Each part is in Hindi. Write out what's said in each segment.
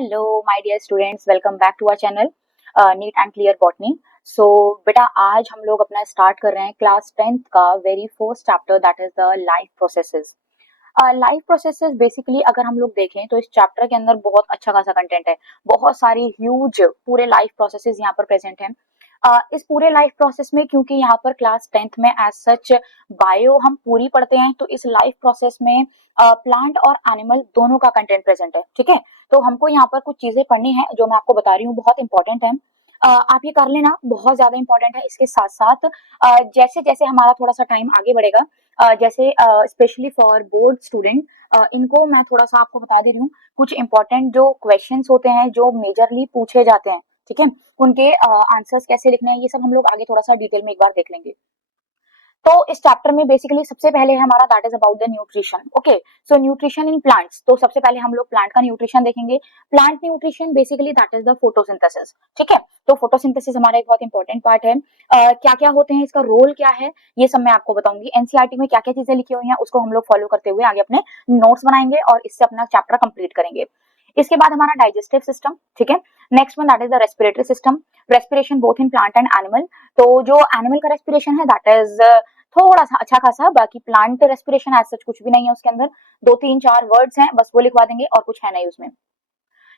Hello my dear students, welcome back to our channel neat and clear botany. So बेटा, आज हम लोग अपना स्टार्ट कर रहे हैं क्लास 10th का very first chapter, that is the life processes. Life processes basically अगर हम लोग देखें तो इस चैप्टर के अंदर बहुत अच्छा खासा कंटेंट है। बहुत सारी ह्यूज पूरे लाइफ प्रोसेसेस यहाँ पर प्रेजेंट हैं। इस पूरे लाइफ प्रोसेस में, क्योंकि यहाँ पर क्लास 10th में एज सच बायो हम पूरी पढ़ते हैं, तो इस लाइफ प्रोसेस में प्लांट और एनिमल दोनों का कंटेंट प्रेजेंट है। ठीक है, तो हमको यहाँ पर कुछ चीजें पढ़नी है जो मैं आपको बता रही हूँ, बहुत इंपॉर्टेंट है। आप ये कर लेना, बहुत ज्यादा इंपॉर्टेंट है। इसके साथ साथ जैसे जैसे हमारा थोड़ा सा टाइम आगे बढ़ेगा, जैसे स्पेशली फॉर बोर्ड स्टूडेंट, इनको मैं थोड़ा सा आपको बता दे रही हूँ कुछ इंपॉर्टेंट जो क्वेश्चंस होते हैं जो मेजरली पूछे जाते हैं। ठीक है, उनके आंसर्स कैसे लिखने हैं ये सब हम लोग आगे थोड़ा सा डिटेल में एक बार देख लेंगे। तो इस चैप्टर में बेसिकली सबसे पहले है हमारा that is about the nutrition. Okay, so nutrition in plants. तो सबसे पहले हम लोग प्लांट का न्यूट्रिशन देखेंगे। Plant nutrition basically that is the photosynthesis. ठीक है, तो फोटोसिंथेसिस हमारा एक बहुत इंपॉर्टेंट पार्ट है। क्या क्या होते हैं, इसका रोल क्या है, ये सब मैं आपको बताऊंगी। एनसीईआरटी में क्या क्या चीजें लिखी हुई हैं उसको हम लोग फॉलो करते हुए आगे अपने नोट्स बनाएंगे और इससे अपना चैप्टर कंप्लीट करेंगे। इसके बाद हमारा डाइजेस्टिव सिस्टम। ठीक है, next one that is the respiratory system, respiration both in plant and animal. तो जो एनिमल का रेस्पिरेशन है दैट इज थोड़ा सा अच्छा खासा, बाकी प्लांट रेस्पिरेशन एज सच कुछ भी नहीं है उसके अंदर, दो तीन चार वर्ड्स हैं बस, वो लिखवा देंगे और कुछ है नहीं उसमें।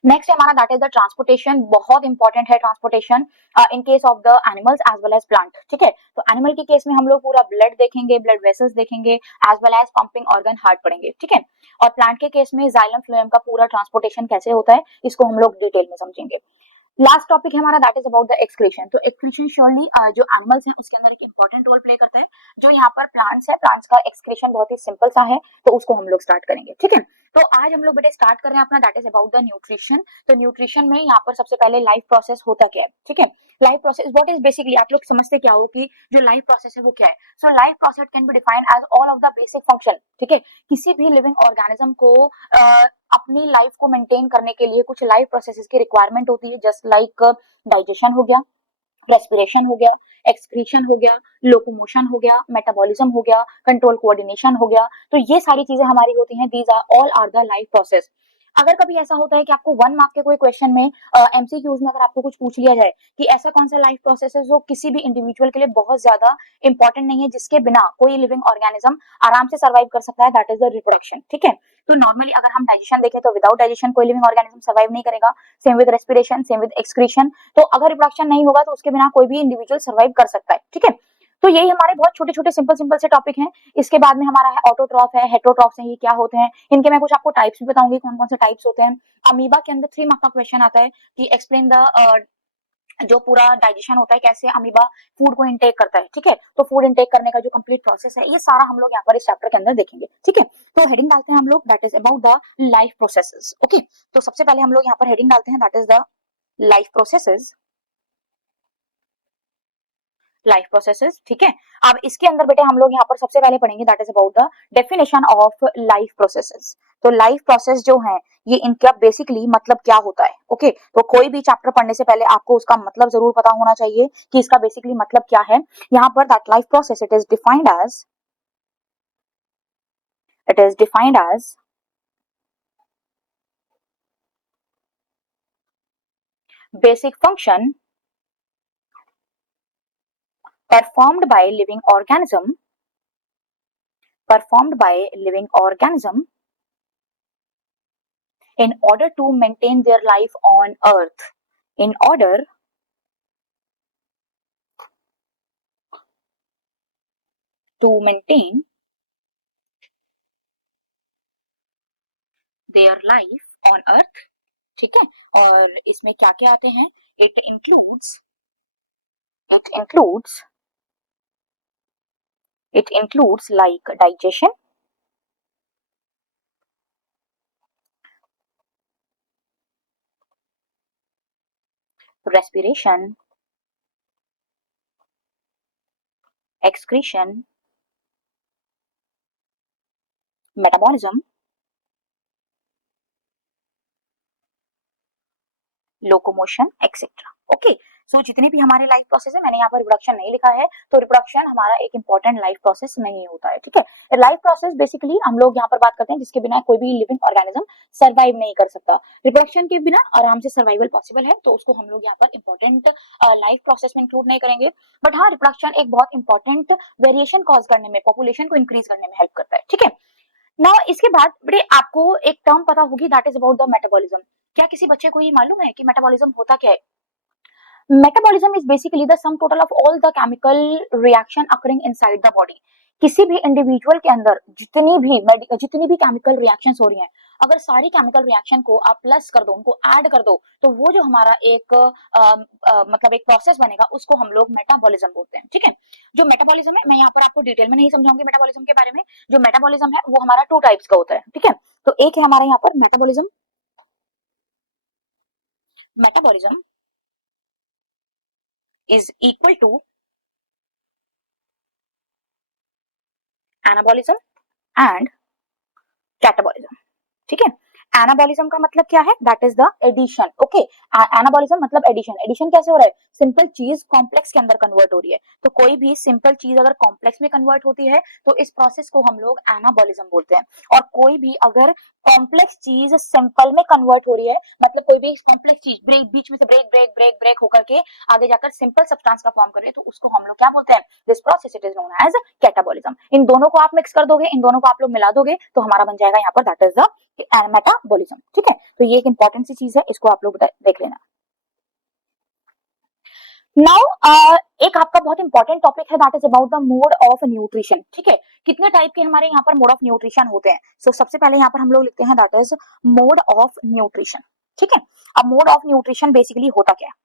नेक्स्ट है हमारा दैट इज द ट्रांसपोर्टेशन, बहुत इंपॉर्टेंट है transportation in case of the animals as well as plant. ठीक है, तो एनिमल के केस में हम लोग पूरा ब्लड देखेंगे, ब्लड वेसल्स देखेंगे, as well as pumping organ heart पढ़ेंगे। ठीक है, और प्लांट के केस में जाइलम फ्लोएम का पूरा ट्रांसपोर्टेशन कैसे होता है इसको हम लोग डिटेल में समझेंगे। लास्ट टॉपिक है हमारा that is about the excretion. तो एक्सक्रीशन श्योरली जो एनिमल्स हैं उसके अंदर एक इंपॉर्टेंट रोल प्ले करता है। जो यहाँ पर प्लांट्स है, प्लांट्स का एक्सक्रीशन बहुत ही सिंपल सा है, तो उसको हम लोग स्टार्ट करेंगे। ठीक है, तो आज हम लोग बेटे स्टार्ट कर रहे हैं अपना that is about the nutrition. तो न्यूट्रिशन में यहाँ पर सबसे पहले लाइफ प्रोसेस होता क्या है। ठीक है, life process what is basically, आप लोग समझते क्या हो कि जो लाइफ प्रोसेस है वो क्या है। So life process can be defined as all of the basic function. ठीक है, किसी भी लिविंग ऑर्गेनिज्म को अपनी लाइफ को मेंटेन करने के लिए कुछ लाइफ प्रोसेसेस की रिक्वायरमेंट होती है, जस्ट लाइक डाइजेशन हो गया, रेस्पिरेशन हो गया, एक्सक्रीशन हो गया, लोकोमोशन हो गया, मेटाबॉलिज्म हो गया, कंट्रोल कोऑर्डिनेशन हो गया। तो ये सारी चीजें हमारी होती हैं, these are all are the life process. अगर कभी ऐसा होता है कि आपको 1 मार्क के कोई क्वेश्चन में एमसीक्यूज में अगर आपको कुछ पूछ लिया जाए कि ऐसा कौन सा लाइफ प्रोसेस है जो किसी भी इंडिविजुअल के लिए बहुत ज्यादा इंपॉर्टेंट नहीं है, जिसके बिना कोई लिविंग ऑर्गेनिज्म आराम से सर्वाइव कर सकता है, दैट इज द रिप्रोडक्शन। ठीक है, तो नॉर्मली अगर हम डाइजेशन देखें तो विदाउट डाइजेशन कोई लिविंग ऑर्गेनिज्म सर्वाइव नहीं करेगा। Same with respiration, same with excretion. तो अगर रिप्रोडक्शन नहीं होगा तो उसके बिना कोई भी इंडिविजुअल सर्वाइव कर सकता है। ठीक है, तो यही हमारे बहुत छोटे छोटे सिंपल सिंपल से टॉपिक हैं। इसके बाद में हमारा है ऑटोट्रॉफ है, हेटरोट्रॉफ है, ये क्या होते हैं, इनके मैं कुछ आपको टाइप्स भी बताऊंगी, कौन कौन से टाइप्स होते हैं। अमीबा के अंदर 3 मार्क का क्वेश्चन आता है कि एक्सप्लेन द जो पूरा डाइजेशन होता है, कैसे अमीबा फूड को इनटेक करता है। ठीक है, तो फूड इनटेक करने का जो कंप्लीट प्रोसेस है, ये सारा हम लोग यहाँ पर इस चैप्टर के अंदर देखेंगे। ठीक है, तो हेडिंग डालते हैं हम लोग that is about the life processes. Okay, तो सबसे पहले हम लोग यहाँ पर हेडिंग डालते हैं that is the life processes, life processes. ठीक है, अब इसके अंदर बेटे हम लोग यहाँ पर सबसे पहले पढ़ेंगे that is about the definition of life processes. तो लाइफ प्रोसेस जो है ये इनका बेसिकली मतलब क्या होता है। ओके, तो कोई भी चैप्टर पढ़ने से पहले आपको उसका मतलब जरूर पता होना चाहिए कि इसका बेसिकली मतलब क्या है। यहाँ पर that life process it is defined as basic function performed by living organism performed by living organism in order to maintain their life on earth, in order to maintain their life on earth। ठीक है, और इसमें क्या क्या आते हैं, it includes it includes like digestion, respiration, excretion, metabolism, locomotion, etc. Okay, so जितने भी हमारे लाइफ प्रोसेस है, मैंने यहाँ पर रिप्रोडक्शन नहीं लिखा है, तो रिप्रोडक्शन हमारा एक इंपॉर्टेंट लाइफ प्रोसेस नहीं होता है, ठीक है। लाइफ प्रोसेस बेसिकली हम लोग यहाँ पर बात करते हैं जिसके बिना कोई भी लिविंग ऑर्गेनिज्म सर्वाइव नहीं कर सकता। रिप्रोडक्शन के बिना आराम से सर्वाइवल पॉसिबल है, तो उसको हम लोग यहाँ पर इंपॉर्टेंट लाइफ प्रोसेस में इंक्लूड नहीं करेंगे। बट हाँ, रिप्रोडक्शन एक बहुत इंपॉर्टेंट वेरिएशन कॉज करने में, पॉपुलेशन को इंक्रीज करने में हेल्प करता है, ठीक है। ना इसके बाद बेटे आपको एक टर्म पता होगी, that is about the metabolism. क्या किसी बच्चे को ये मालूम है कि मेटाबॉलिज्म होता क्या है? Metabolism is basically the sum total of all the chemical reaction occurring inside the body. किसी भी इंडिविजुअल के अंदर जितनी भी केमिकल रिएक्शंस हो रही हैं, अगर सारी केमिकल रिएक्शन को आप प्लस कर दो, उनको ऐड कर दो, तो वो जो हमारा एक मतलब एक प्रोसेस बनेगा, उसको हम लोग मेटाबॉलिज्म बोलते हैं, ठीक है। जो मेटाबॉलिज्म है, मैं यहाँ पर आपको डिटेल में नहीं समझाऊंगी मेटाबॉलिज्म के बारे में। जो मेटाबॉलिज्म है वो हमारा 2 टाइप्स का होता है, ठीक है। तो एक है हमारे यहाँ पर metabolism, metabolism is equal to anabolism and catabolism, ठीक है। एनाबॉलिज्म का मतलब क्या है? That is the addition, okay. Anabolism मतलब एडिशन। एडिशन कैसे हो रहा है? सिंपल चीज कॉम्प्लेक्स के अंदर कन्वर्ट हो रही है। तो कोई भी सिंपल चीज अगर कॉम्प्लेक्स में कन्वर्ट होती है, तो इस प्रोसेस को हम लोग एनाबॉलिज्म बोलते हैं। और कोई भी अगर कॉम्प्लेक्स चीज सिंपल में कन्वर्ट हो रही है, मतलब कोई भी कॉम्प्लेक्स चीज ब्रेक, बीच में से ब्रेक ब्रेक ब्रेक ब्रेक होकर के आगे जाकर सिंपल सब्सटेंस का फॉर्म कर रही है, तो उसको हम लोग क्या बोलते हैं? This process it is known as catabolism. इन दोनों को आप मिक्स कर दोगे, इन दोनों को आप लोग मिला दोगे, तो हमारा बन जाएगा यहाँ पर दैट इज द मेटाबॉलिज्म, ठीक है। तो ये एक इंपॉर्टेंट सी चीज है, इसको आप लोग देख लेना। नाउ एक आपका बहुत इंपॉर्टेंट टॉपिक है, that is about the mode of nutrition, ठीक है। कितने टाइप के हमारे यहाँ पर मोड ऑफ न्यूट्रिशन होते हैं? सो सबसे पहले यहाँ पर हम लोग लिखते हैं that is mode of nutrition, ठीक है। अब मोड ऑफ न्यूट्रिशन बेसिकली होता क्या है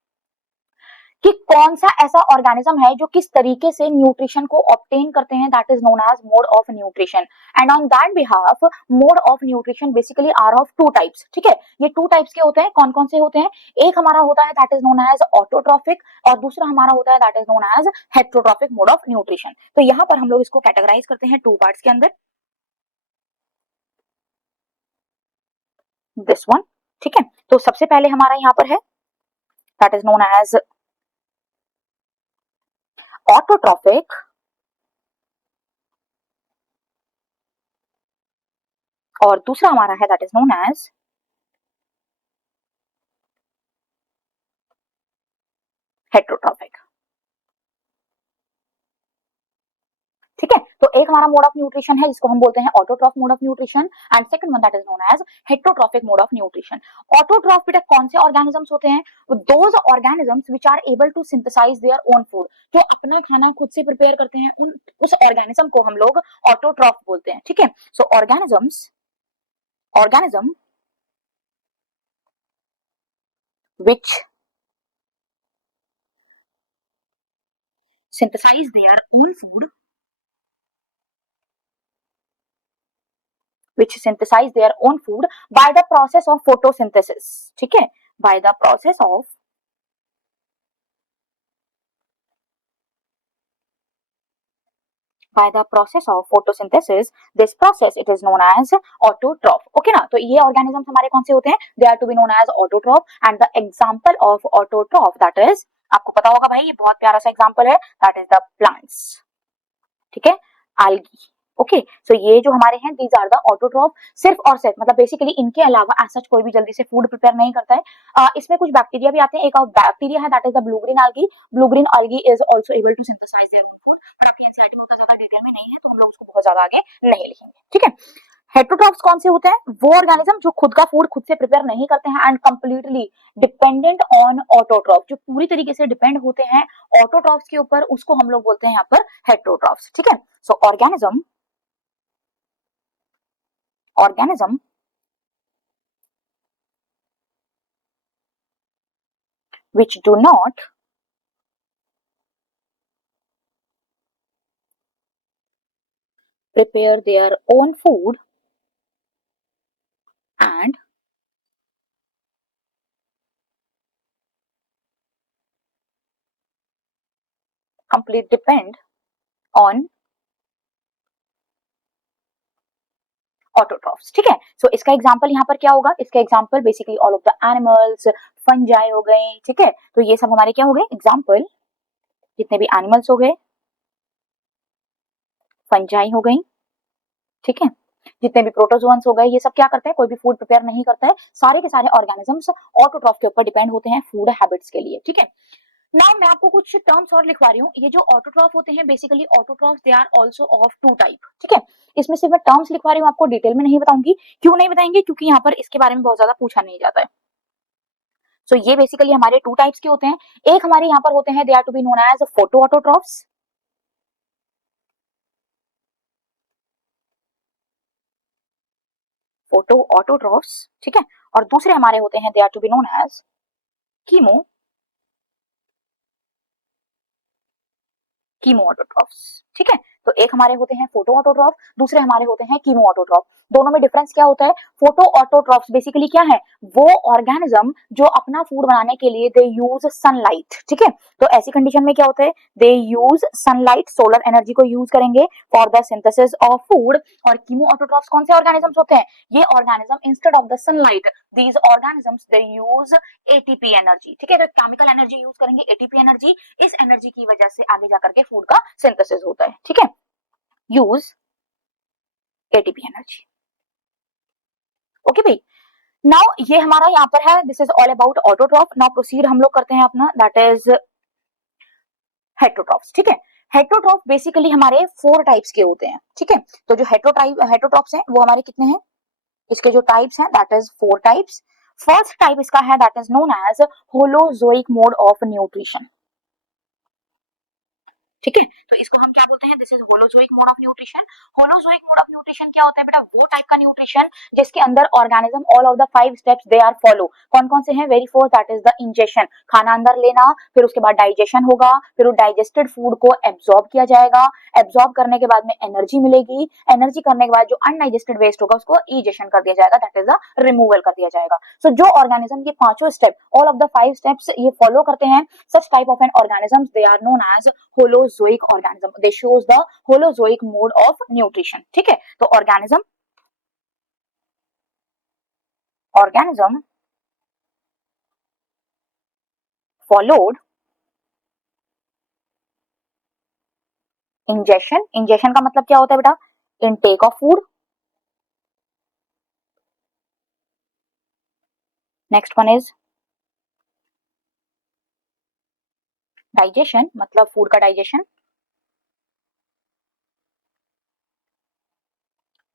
कि कौन सा ऐसा ऑर्गेनिज्म है जो किस तरीके से न्यूट्रिशन को ऑब्टेन करते हैं, that is known as mode of nutrition. And on that behalf mode of nutrition basically are of 2 types, ठीक है। ये 2 टाइप्स के होते हैं, कौन कौन से होते हैं? एक हमारा होता है that is known as autotrophic, और दूसरा हमारा होता है that is known as heterotrophic mode of nutrition. तो यहाँ पर हम लोग इसको कैटेगराइज करते हैं 2 पार्ट्स के अंदर, दिस वन, ठीक है। तो सबसे पहले हमारा यहाँ पर है that is known as autotrophic, और दूसरा हमारा है that is known as heterotrophic, ठीक है। तो एक हमारा मोड ऑफ न्यूट्रिशन है जिसको हम बोलते हैं autotroph mode of nutrition, and second one that is known as heterotrophic mode of nutrition. Autotroph बेटा कौन से ऑर्गेनिजम्स होते हैं? Those organisms which are able to synthesize their own food, जो अपना खाना खुद से प्रिपेयर करते हैं, उस ऑर्गेनिज्म को हम लोग ऑटोट्रॉफ बोलते हैं, ठीक है। सो organism which synthesize their own food, which synthesize their own food by the process of photosynthesis, ठीक है, by the process of by the process of photosynthesis, this process it is known as autotroph, okay ना। तो ये organisms हमारे कौन से होते हैं? They are to be known as autotroph, and the example of autotroph that is, आपको पता होगा भाई, ये बहुत प्यारा सा एग्जाम्पल है, that is the plants, ठीक है, algae, ओके। सो ये जो हमारे हैं दीज आर द ऑटोट्रॉफ। सिर्फ और सिर्फ मतलब बेसिकली इनके अलावा एज सच कोई भी जल्दी से फूड प्रिपेयर नहीं करता है। इसमें कुछ बैक्टीरिया भी आते हैं, एक बैक्टीरिया है that is the blue green algae। Blue green algae is also able to synthesize their own food, पर आपकी एनसीईआरटी में उतना ज्यादा डिटेल में नहीं है, तो हम लोग उसको बहुत ज्यादा आगे नहीं लिखेंगे, ठीक है। हेट्रोट्रॉफ्स कौन से होते हैं? वो ऑर्गेनिज्म जो खुद का फूड खुद से प्रिपेयर नहीं करते हैं and completely dependent on autotroph, जो पूरी तरीके से डिपेंड होते हैं ऑटोट्रॉफ्स के ऊपर, उसको हम लोग बोलते हैं यहाँ पर हेट्रोट्रॉफ्स, ठीक है। सो organism which do not prepare their own food and complete depend on autotrophs, ठीक है। सो इसका एग्जांपल यहाँ पर क्या होगा, इसका example basically all of the animals, fungi हो गए, ठीक है। तो ये सब हमारे क्या हो गए एग्जांपल, जितने भी एनिमल्स हो गए, फंजाई हो गई, ठीक है, जितने भी प्रोटोजोअन्स हो गए, ये सब क्या करते हैं, कोई भी फूड प्रिपेयर नहीं करता है, सारे के सारे ऑर्गेनिजम्स ऑटोट्रॉफ के ऊपर डिपेंड होते हैं फूड हैबिट्स के लिए, ठीक है। नाउ मैं आपको कुछ टर्म्स और लिखवा रही हूँ। ये जो ऑटोट्रॉफ होते हैं basically autotroph they are also of two type, ठीक है। इसमें सिर्फ मैं टर्म्स लिखवा रही हूँ, आपको डिटेल में नहीं बताऊंगी। क्यों नहीं बताएंगे, क्योंकि यहाँ पर इसके बारे में बहुत ज्यादा पूछा नहीं जाता है। सो ये बेसिकली हमारे टू टाइप्स के होते हैं। एक हमारे यहाँ पर होते हैं, they are to be known as photo autotrophs, photo autotrophs, ठीक है। और दूसरे हमारे होते हैं, they are to be known as chemo chemo autotrophs, ठीक है। तो एक हमारे होते हैं फोटो ऑटोट्रॉफ, दूसरे हमारे होते हैं कीमो ऑटोट्रॉफ। दोनों में डिफरेंस क्या होता है, फोटो ऑटोट्रॉफ्स बेसिकली क्या है, वो ऑर्गेनिज्म जो अपना फूड बनाने के लिए दे यूज सनलाइट, ठीक है। तो ऐसी कंडीशन में क्या होता है, दे यूज सनलाइट, सोलर एनर्जी को यूज करेंगे for the synthesis of food. और कीमो ऑटोट्रॉफ्स कौन से ऑर्गेनिजम्स होते हैं, ये organism instead of the sunlight, these organisms they use ATP energy, ठीक है। तो केमिकल एनर्जी यूज करेंगे, एटीपी एनर्जी, इस एनर्जी की वजह से आगे जाकर के फूड का सिंथेसिस होता है, ठीक है। यूज एटीपी एनर्जी, ओके भाई। नाउ ये हमारा यहाँ पर है, this is all about autotroph. Now proceed हम लोग करते हैं अपना, दैट इज हेटरोट्रॉफ्स, ठीक है। हेटरोट्रॉफ बेसिकली हमारे 4 टाइप्स के होते हैं, ठीक है। तो जो हेटरोट्रॉफ्स हैं वो हमारे कितने हैं, इसके जो टाइप्स हैं that is 4 types. First type इसका है that is known as holozoic mode of nutrition, ठीक है। तो इसको हम क्या बोलते हैं, this is holozoic mode of nutrition. Holozoic mode of nutrition क्या होता है बेटा, वो टाइप का न्यूट्रिशन जिसके अंदर organism all of the 5 steps they are follow. कौन कौन से हैं, very first that is the ingestion, खाना अंदर लेना, फिर उसके बाद डाइजेशन होगा, फिर वो डाइजेस्टेड फूड को एब्जॉर्ब किया जाएगा, एब्जॉर्ब करने के बाद में एनर्जी मिलेगी, एनर्जी करने के बाद जो अनडाइजेस्टेड वेस्ट होगा उसको इजेशन कर दिया जाएगा, दैट इज द रिमूवल कर दिया जाएगा। सो जो ऑर्गेनिज्म ये पांचों step, all of the 5 steps ये फॉलो करते हैं, such type of an organisms they are known as holozoic organism, they shows the holozoic mode of nutrition, ठीक है। तो organism followed ingestion का मतलब क्या होता है बेटा, intake of food, next one is digestion, मतलब फूड का digestion,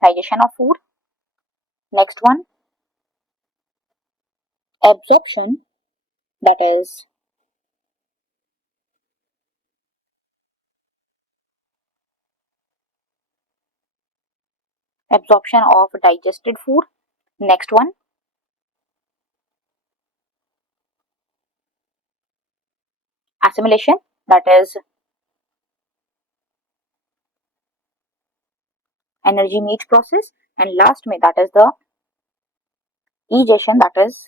digestion of food, next one absorption, that is absorption of digested food, next one assimilation, that is energy meat process, and last में that is the egestion, that is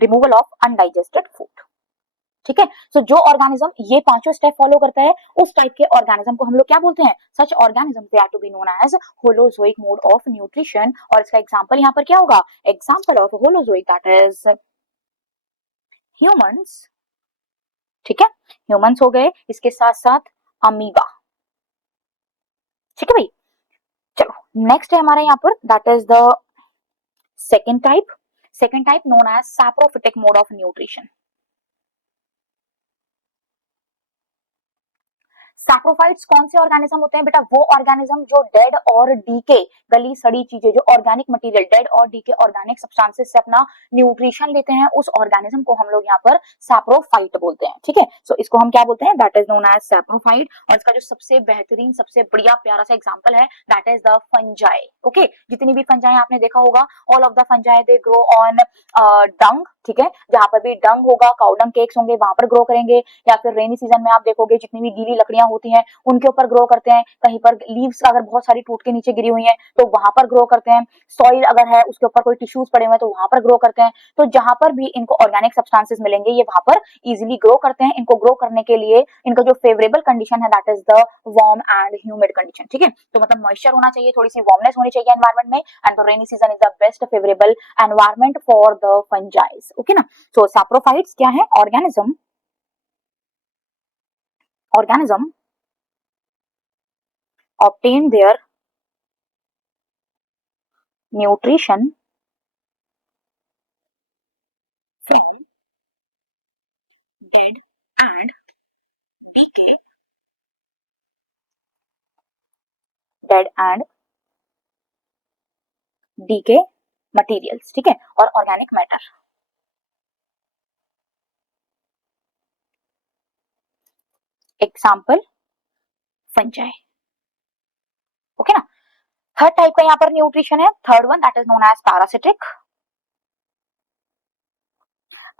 removal of undigested food, ठीक है। सो जो ऑर्गेनिज्म ये पांचों स्टेप फॉलो करता है, उस टाइप के ऑर्गेनिज्म को हम लोग क्या बोलते हैं, such organism they are to be known as holozoic mode of nutrition. और इसका एग्जांपल यहाँ पर क्या होगा, example of holozoic that is humans, ठीक है। ह्यूमंस हो गए, इसके साथ साथ अमीबा, ठीक है भाई। चलो नेक्स्ट है हमारा यहाँ पर, that is the second type known as saprophytic mode of nutrition. Saprophytes कौन से ऑर्गेनिज्म होते हैं बेटा, वो ऑर्गेनिज्म जो डेड और डीके, गली सड़ी चीजें, जो ऑर्गेनिक मटेरियल डेड और डीके ऑर्गेनिक सब्सटेंसेस से अपना न्यूट्रिशन लेते हैं, उस ऑर्गेनिज्म को हम लोग यहाँ पर सैप्रोफाइट बोलते हैं, ठीक है। सो इसको हम क्या बोलते हैं, that is known as saprophyte. और इसका जो सबसे बेहतरीन, सबसे बढ़िया प्यारा सा एग्जाम्पल है that is the fungi, okay. जितनी भी फंजाई आपने देखा होगा, all of the fungi they grow on dung, ठीक है। जहां पर भी डंग होगा, काउ डंग केक्स होंगे, वहां पर ग्रो करेंगे। या फिर रेनी सीजन में आप देखोगे जितनी भी गीली लकड़ियां होती हैं उनके ऊपर ग्रो करते हैं, कहीं पर लीव्स अगर बहुत सारी टूट के नीचे गिरी हुई हैं तो वहां पर ग्रो करते हैं, सॉइल अगर है उसके ऊपर कोई टिश्यूज पड़े हुए हैं तो वहां पर ग्रो करते हैं। तो जहां पर भी इनको ऑर्गेनिक सब्सटेंसेस मिलेंगे ये वहां पर इजिली ग्रो करते हैं। इनको ग्रो करने के लिए इनका जो फेवरेबल कंडीशन है that is the warm and humid condition, ठीक है। तो मतलब मॉइस्चर होना चाहिए, थोड़ी सी वार्मनेस होनी चाहिए एनवायरमेंट में, and the rainy season is the best favourable environment for the fungi, okay ना। सो सैप्रोफाइट्स क्या है? organism obtain their nutrition from dead and decay materials, ठीक है, और organic matter. Example fungi, okay ना। थर्ड टाइप का यहाँ पर न्यूट्रिशन है, third one that is known as parasitic.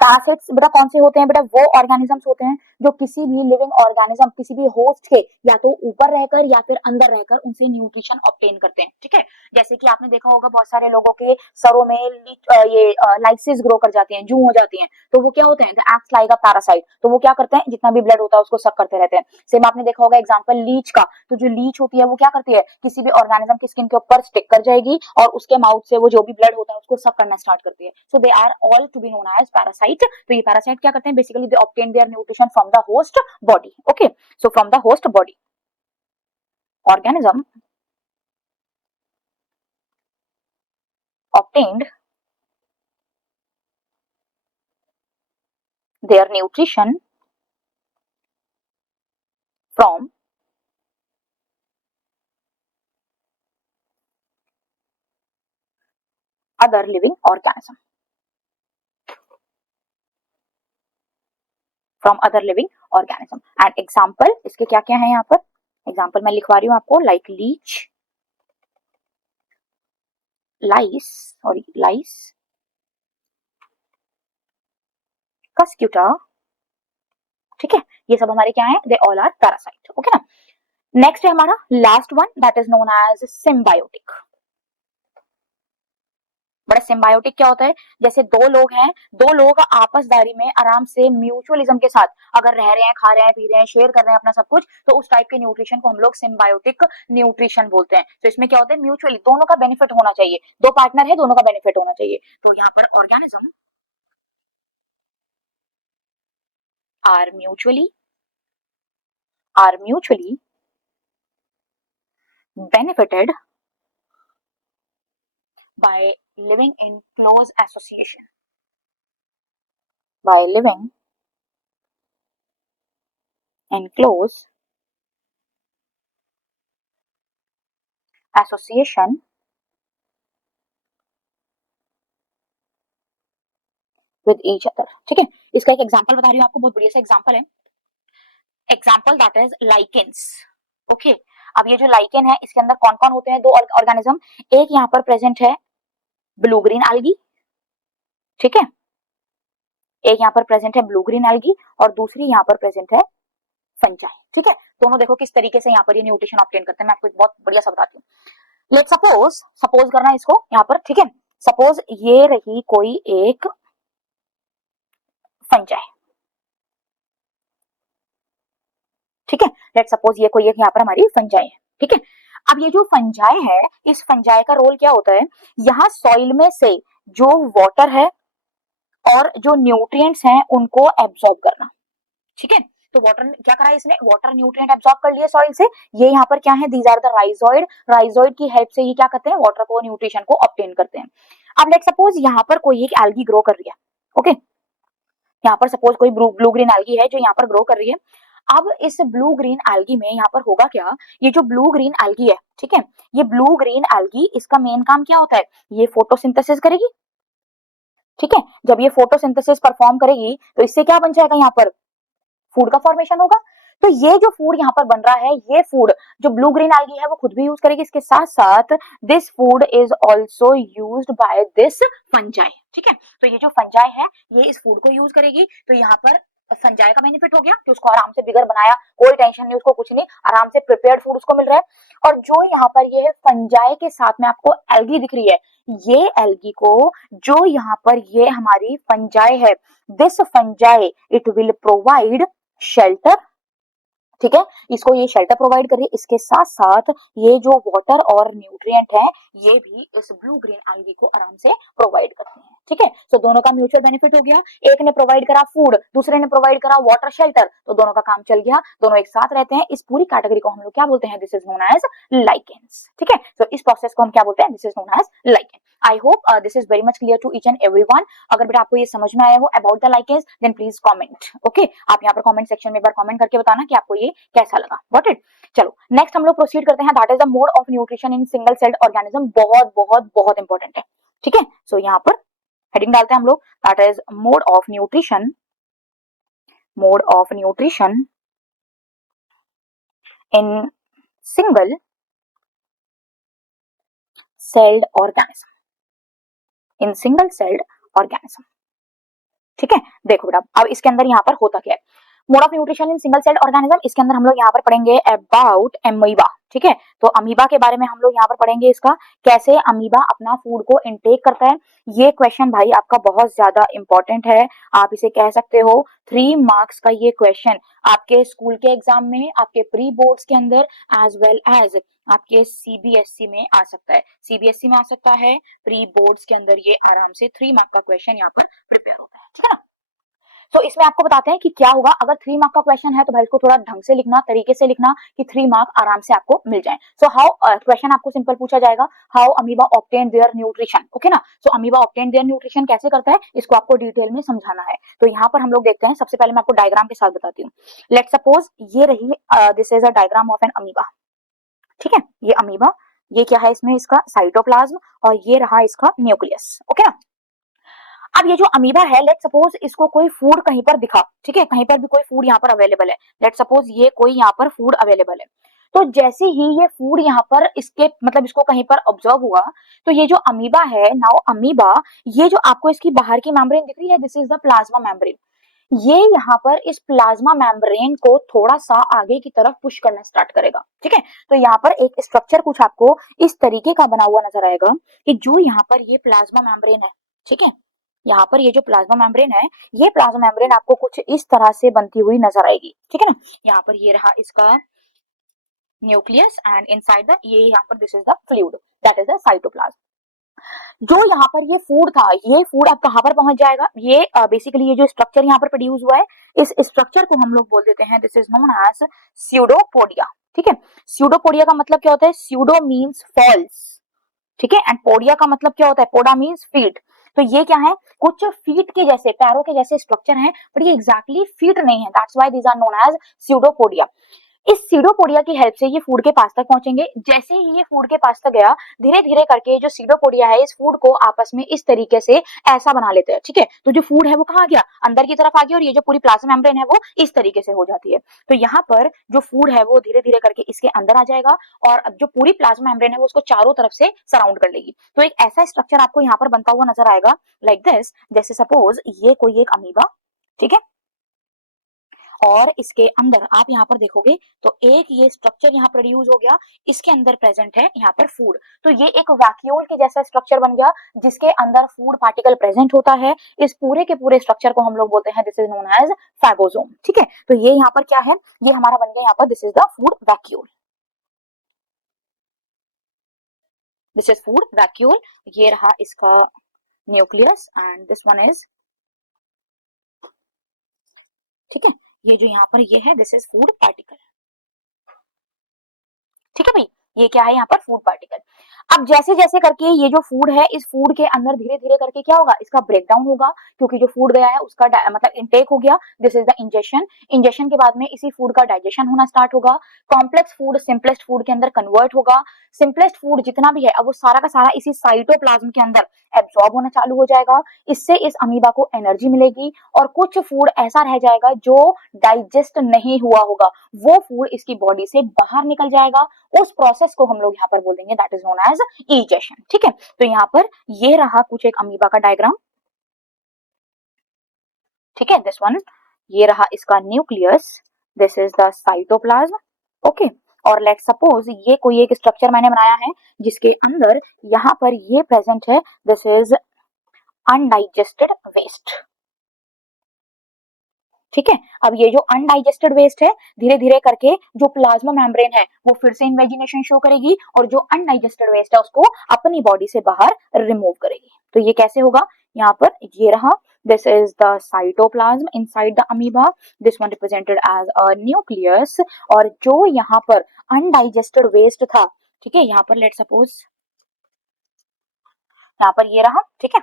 Parasites बेटा कौन से होते हैं? बेटा वो ऑर्गेनिजम्स होते हैं जो किसी भी लिविंग ऑर्गेनिज्म, किसी भी होस्ट के या तो ऊपर रहकर या फिर अंदर रहकर उनसे न्यूट्रिशन ऑब्टेन करते हैं, ठीक है। जैसे कि आपने देखा होगा बहुत सारे लोगों के सरों में ये लाइसिस ग्रो कर जाती हैं, जू हो जाती हैं, तो वो क्या होते हैं? Act like a parasite. तो वो क्या करते हैं? जितना भी ब्लड होता है उसको सक करते रहते हैं। सेम आपने देखा होगा एग्जाम्पल लीच का, तो जो लीच होती है वो क्या करती है? किसी भी ऑर्गेनिज्म की स्किन के ऊपर स्टिक कर जाएगी और उसके माउथ से वो जो भी ब्लड होता है उसको सक करना स्टार्ट करती है। So they are all to be known as parasite. तो ये पैरासाइट क्या करते हैं? Basically they obtain their nutrition from the host body, okay. So from the host body organism obtained their nutrition from other living organism, from other living organism। and example इसके क्या क्या है यहाँ पर? एग्जाम्पल मैं लिखवा रही हूँ आपको, लाइक लीच, लाइस, कस्क्यूटा, ठीक है। ये सब हमारे क्या है? They all are parasite, okay ना। नेक्स्ट है हमारा last one that is known as symbiotic. बड़ा सिम्बायोटिक क्या होता है? जैसे दो लोग हैं, दो लोगों का आपसदारी में आराम से म्यूचुअलिज्म के साथ अगर रह रहे हैं, खा रहे हैं, पी रहे हैं, शेयर कर रहे हैं अपना सब कुछ, तो उस टाइप के न्यूट्रिशन को हम लोग सिम्बायोटिक न्यूट्रिशन बोलते हैं। तो इसमें क्या होता है? म्यूचुअली दोनों का बेनिफिट होना चाहिए, दो पार्टनर है दोनों का बेनिफिट होना चाहिए। तो यहाँ पर organism are mutually benefited by living in close association, by living in close association with each other, ठीक है। इसका एक एग्जांपल बता रही हूँ आपको, बहुत बढ़िया सा एग्जांपल है। Example that is lichens, okay. अब ये जो लाइकेन है इसके अंदर कौन कौन होते हैं? दो ऑर्गेनिज्म, एक यहाँ पर प्रेजेंट है ब्लू ग्रीन एल्गी, ठीक है, एक यहाँ पर प्रेजेंट है ब्लू ग्रीन एल्गी और दूसरी यहाँ पर प्रेजेंट है फंजाई, ठीक है। दोनों देखो किस तरीके से यहाँ पर ये न्यूट्रिशन ऑब्टेन करते हैं। मैं आपको एक बहुत बढ़िया सा बताती हूँ। लेट सपोज करना है इसको यहाँ पर, ठीक है। सपोज ये रही कोई एक फंजाई, ठीक है। लेट सपोज ये कोई एक यहाँ पर हमारी फंजाई है, ठीक है। अब ये जो फंजाई है, इस फंजाई का रोल क्या होता है? यहाँ सॉइल में से जो वाटर है और जो न्यूट्रिएंट्स हैं उनको एब्जॉर्ब करना, ठीक है। तो वाटर क्या करा है इसने? वाटर न्यूट्रिएंट एब्जॉर्ब कर लिया सॉइल से। ये यहाँ पर क्या है? दीज आर द राइजोइड की हेल्प से ये क्या करते हैं? वाटर को, न्यूट्रिशन को ऑब्टेन करते हैं। अब लेट सपोज यहाँ पर कोई एक एल्गी ग्रो कर रही है, ओके। यहाँ पर सपोज कोई ब्लू ग्रीन एल्गी है जो यहाँ पर ग्रो कर रही है। अब इस ब्लू ग्रीन एल्गी में यहाँ पर होगा क्या? ये जो ब्लू ग्रीन एल्गी है, ठीक है, ये ब्लू ग्रीन एल्गी इसका मेन काम क्या होता है? ये फोटोसिंथेसिस करेगी, ठीक है। जब ये फोटोसिंथेसिस परफॉर्म करेगी तो इससे क्या बन जाएगा? यहाँ पर फूड का फॉर्मेशन होगा। तो ये जो फूड यहाँ पर बन रहा है, ये फूड जो ब्लू ग्रीन एल्गी है वो खुद भी यूज करेगी, इसके साथ साथ this food is also used by this fungi, ठीक है। तो ये जो फंजाई है ये इस फूड को यूज करेगी। तो यहाँ पर फंजाई का बेनिफिट हो गया कि उसको आराम से बिगर बनाया, कोई टेंशन नहीं, उसको कुछ नहीं, आराम से प्रिपेयर्ड फूड उसको मिल रहा है। और जो यहाँ पर ये फंजाई के साथ में आपको एल्गी दिख रही है, ये एल्गी को जो यहाँ पर ये हमारी फंजाई है, this fungi it will provide shelter, ठीक है, इसको ये शेल्टर प्रोवाइड कर रही है। इसके साथ साथ ये जो वाटर और न्यूट्रिएंट है ये भी इस ब्लू ग्रीन algae को आराम से प्रोवाइड करते हैं, ठीक है। तो दोनों का म्यूचुअल बेनिफिट हो गया, एक ने प्रोवाइड करा फूड, दूसरे ने प्रोवाइड करा वाटर शेल्टर, तो दोनों का काम चल गया, दोनों एक साथ रहते हैं। इस पूरी कैटेगरी को हम लोग क्या बोलते हैं, this is known as lichens, ठीक है। तो इस प्रोसेस को हम क्या बोलते हैं, this is known as lichen. I hope this is very much clear to each and everyone. अगर बेटा आपको ये समझ में आया हो about the lichens, then please comment, okay. आप यहाँ पर कमेंट सेक्शन में एक बार कमेंट करके बताना कि आपको ये कैसा लगा, गॉट इट। चलो नेक्स्ट हम लोग प्रोसीड करते हैं, that is the mode of nutrition in single celled organism. बहुत बहुत बहुत इंपॉर्टेंट है, ठीक है। सो यहाँ पर हेडिंग डालते हैं हम लोग, that is mode of nutrition, mode of nutrition in single celled organism, in single celled organism, ठीक है। देखो बेटा अब इसके अंदर यहाँ पर होता क्या है, mode of nutrition in single celled organism, इसके अंदर हम लोग यहाँ पर पढ़ेंगे अबाउट अमीबा, ठीक है। तो अमीबा के बारे में हम लोग यहाँ पर पढ़ेंगे, इसका कैसे अमीबा अपना फूड को इनटेक करता है। ये क्वेश्चन भाई आपका बहुत ज्यादा इंपॉर्टेंट है, आप इसे कह सकते हो 3 मार्क्स का ये क्वेश्चन आपके स्कूल के एग्जाम में, आपके प्री बोर्ड्स के अंदर एज वेल एज आपके सीबीएसई में आ सकता है, सीबीएसई में आ सकता है, प्री बोर्ड्स के अंदर ये आराम से 3 मार्क का क्वेश्चन यहाँ पर प्रिपेयर होता है, ठीक है। तो इसमें आपको बताते हैं कि क्या होगा अगर 3 मार्क का क्वेश्चन है, तो भाई इसको थोड़ा ढंग से लिखना, तरीके से लिखना कि 3 मार्क आराम से आपको मिल जाए। सो हाउ क्वेश्चन आपको सिंपल पूछा जाएगा, how amoeba obtain their nutrition, okay ना। सो अमीबा ऑब्टेन देयर न्यूट्रिशन कैसे करता है, इसको आपको डिटेल में समझाना है। तो यहाँ पर हम लोग देखते हैं, सबसे पहले मैं आपको डायग्राम के साथ बताती हूँ। लेट सपोज ये रही, this is a diagram of an amoeba, ठीक है। ये अमीबा, ये क्या है इसमें इसका साइटोप्लाज्म, और ये रहा इसका न्यूक्लियस, ओके ना। अब ये जो अमीबा है, लेट सपोज इसको कोई फूड कहीं पर दिखा, ठीक है, कहीं पर भी कोई फूड यहाँ पर अवेलेबल है, लेट सपोज ये कोई यहाँ पर फूड अवेलेबल है। तो जैसे ही ये फूड यहाँ पर इसके मतलब इसको कहीं पर ऑब्जर्व हुआ, तो ये जो अमीबा है, नाउ अमीबा, ये जो आपको इसकी बाहर की मेम्ब्रेन दिख रही है, this is the plasma membrane. ये यहाँ पर इस प्लाज्मा मेम्ब्रेन को थोड़ा सा आगे की तरफ पुश करना स्टार्ट करेगा, ठीक है। तो यहाँ पर एक स्ट्रक्चर कुछ आपको इस तरीके का बना हुआ नजर आएगा कि जो यहाँ पर ये प्लाज्मा मेम्ब्रेन है, ठीक है, यहाँ पर ये जो प्लाज्मा मेम्ब्रेन है, ये प्लाज्मा मेम्ब्रेन आपको कुछ इस तरह से बनती हुई नजर आएगी, ठीक है ना। यहाँ पर ये रहा इसका न्यूक्लियस एंड इनसाइड द, ये यहाँ पर this is the fluid, that is the cytoplasm. जो यहाँ पर ये फूड था, ये फूड अब कहाँ पर पहुंच जाएगा, ये बेसिकली ये जो स्ट्रक्चर यहाँ पर प्रोड्यूस हुआ है, इस स्ट्रक्चर को हम लोग बोल देते हैं, this is known as pseudopodia, ठीक है। स्यूडोपोडिया का मतलब क्या होता है, स्यूडो मीन्स फॉल्स, ठीक है, एंड पोडिया का मतलब क्या होता है, पोडा मीन्स फीट। तो ये क्या है, कुछ फीट के जैसे, पैरों के जैसे स्ट्रक्चर है, बट ये एग्जैक्टली फीट नहीं है, that's why these are known as pseudopodia. इस सीडोपोडिया की हेल्प से ये फूड के पास तक पहुंचेंगे। जैसे ही ये फूड के पास तक गया, धीरे धीरे करके जो सीडोपोडिया है इस फूड को आपस में इस तरीके से ऐसा बना लेते हैं, ठीक है। तो जो फूड है वो कहाँ गया, अंदर की तरफ आ गया, और ये जो पूरी प्लाज्मा मेम्ब्रेन है वो इस तरीके से हो जाती है। तो यहाँ पर जो फूड है वो धीरे धीरे करके इसके अंदर आ जाएगा, और अब जो पूरी प्लाज्मा मेम्ब्रेन है वो उसको चारों तरफ से सराउंड कर लेगी। तो एक ऐसा स्ट्रक्चर आपको यहाँ पर बनता हुआ नजर आएगा लाइक दिस। जैसे सपोज ये कोई एक अमीबा, ठीक है, और इसके अंदर आप यहाँ पर देखोगे तो एक ये स्ट्रक्चर यहाँ प्रोड्यूस हो गया, इसके अंदर प्रेजेंट है यहाँ पर फूड। तो ये एक वैक्यूल के जैसा स्ट्रक्चर बन गया जिसके अंदर फूड पार्टिकल प्रेजेंट होता है। इस पूरे के पूरे स्ट्रक्चर को हम लोग बोलते हैं, this is known as phagosome, ठीक है। तो ये यहाँ पर क्या है, ये हमारा बन गया यहाँ पर, this is the food vacuole, this is food vacuole. ये रहा इसका nucleus and this one is, ठीक है, ये जो यहाँ पर ये है, दिस इज फूड पार्टिकल, ठीक है भाई। ये क्या है यहाँ पर, फूड पार्टिकल। अब जैसे जैसे करके ये जो फूड है, इस फूड के अंदर धीरे धीरे करके क्या होगा, इसका ब्रेकडाउन होगा, क्योंकि जो फूड गया है उसका मतलब इनटेक हो गया, this is the injection. Injection के बाद में इसी फूड का डाइजेशन होना स्टार्ट होगा, कॉम्प्लेक्स फूड सिंपलेस्ट फूड के अंदर कन्वर्ट होगा। सिंपलेस्ट फूड जितना भी है अब वो सारा का सारा इसी साइटोप्लाज्म के अंदर एब्जॉर्ब होना चालू हो जाएगा। इससे इस अमीबा को एनर्जी मिलेगी, और कुछ फूड ऐसा रह जाएगा जो डाइजेस्ट नहीं हुआ होगा, वो फूड इसकी बॉडी से बाहर निकल जाएगा। उस प्रोसेस को हम लोग यहाँ पर बोल देंगे, that is known as egestion, ठीक है। तो यहाँ पर ये रहा कुछ एक अमीबा का डायग्राम, ठीक है, दिस वन। ये रहा इसका nucleus, this is the cytoplasm, okay. और लेट सपोज ये कोई एक स्ट्रक्चर मैंने बनाया है जिसके अंदर यहाँ पर ये प्रेजेंट है, दिस इज अनडाइजेस्टेड वेस्ट, ठीक है। अब ये जो अनडाइजेस्टेड वेस्ट है, धीरे धीरे करके जो प्लाज्मा मेम्ब्रेन है वो फिर से इन्वेजिनेशन शो करेगी और जो अनडाइजेस्टेड वेस्ट है उसको अपनी बॉडी से बाहर रिमूव करेगी। तो ये कैसे होगा, यहाँ पर ये रहा, this is the cytoplasm inside the amoeba, this one represented as a nucleus, और जो यहाँ पर अनडाइजेस्टेड वेस्ट था, ठीक है, यहाँ पर लेट सपोज यहाँ पर ये रहा, ठीक है।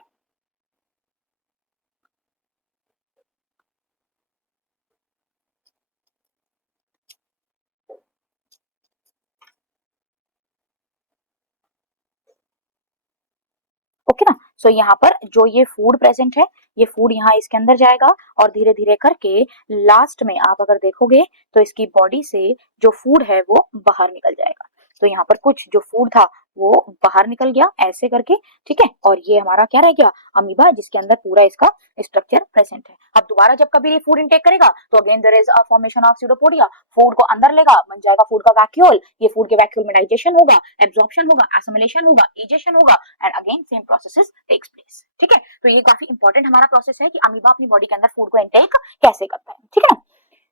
ओके ना। सो यहाँ पर जो ये फूड प्रेजेंट है, ये फूड यहाँ इसके अंदर जाएगा और धीरे धीरे करके लास्ट में आप अगर देखोगे तो इसकी बॉडी से जो फूड है वो बाहर निकल जाएगा। तो यहाँ पर कुछ जो फूड था वो बाहर निकल गया ऐसे करके, ठीक है। और ये हमारा क्या रह गया, अमीबा, जिसके अंदर पूरा इसका स्ट्रक्चर प्रेजेंट है। अब दोबारा जब कभी ये फूड इनटेक करेगा तो again there is a formation of pseudopodia, food को अंदर लेगा, बन जाएगा फूड का वैक्यूल, ये फूड के वैक्यूल में डाइजेशन होगा, एब्जॉर्प्शन होगा, एसिमिलेशन होगा, इजेशन होगा, and again same processes takes place, ठीक है। तो ये काफी इंपॉर्टेंट हमारा प्रोसेस है कि अमीबा अपनी बॉडी के अंदर फूड को इनटेक कैसे करता है, ठीक है ना।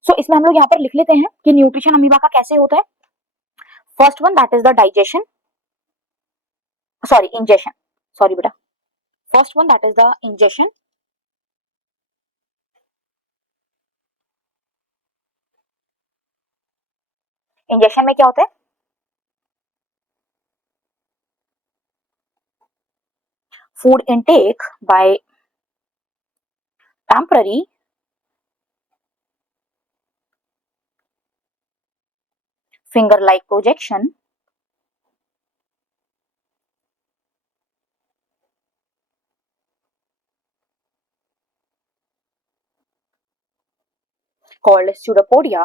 सो इसमें हम लोग यहाँ पर लिख लेते हैं कि न्यूट्रिशन अमीबा का कैसे होता है। First one that is the digestion, sorry ingestion, sorry बेटा, first one that is the ingestion. Ingestion में क्या होता है, food intake by temporary finger like projection called pseudopodia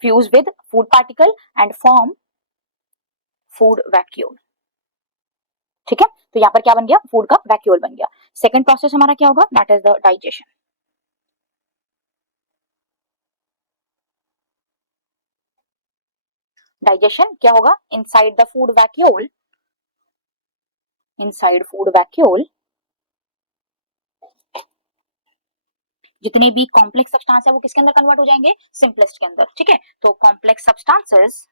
fuse with food particle and form food vacuole, ठीक है। तो यहाँ पर क्या बन गया, फूड का वैक्यूल बन गया। सेकंड प्रोसेस हमारा क्या होगा, that is the digestion. Digestion क्या होगा, inside the food vacuole, inside food vacuole जितने भी कॉम्प्लेक्स सब्सटेंस है वो किसके अंदर कन्वर्ट हो जाएंगे, सिंपलेस्ट के अंदर, ठीक है। तो complex substances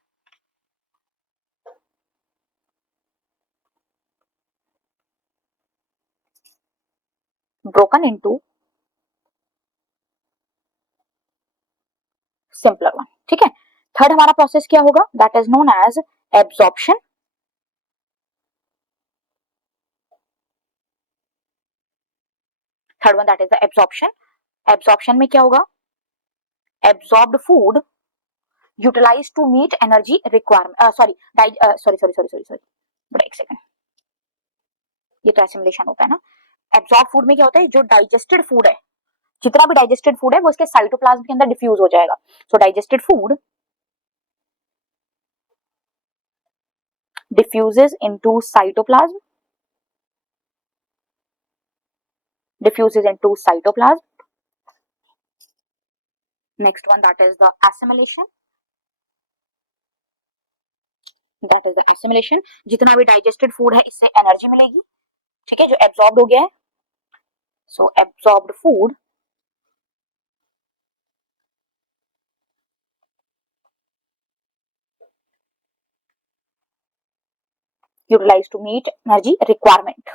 broken into simpler one, ठीक है। थर्ड हमारा प्रोसेस क्या होगा, that is known as absorption. Third one that is the absorption. Absorption में क्या होगा, absorbed food utilise to meet energy requirement, sorry but एक सेकंड, ये तो एसिमिलेशन होता है ना। एब्जॉर्ब फूड में क्या होता है, जो डाइजेस्टेड फूड है, जितना भी डाइजेस्टेड फूड है वो इसके साइटोप्लाज्म के अंदर डिफ्यूज हो जाएगा। So digested food diffuses into cytoplasm, diffuses into cytoplasm. Next one that is the assimilation, that is the assimilation, जितना भी डाइजेस्टेड फूड है इससे एनर्जी मिलेगी, ठीक है, जो एब्जॉर्ब हो गया है। So absorbed food utilise to meet energy requirement.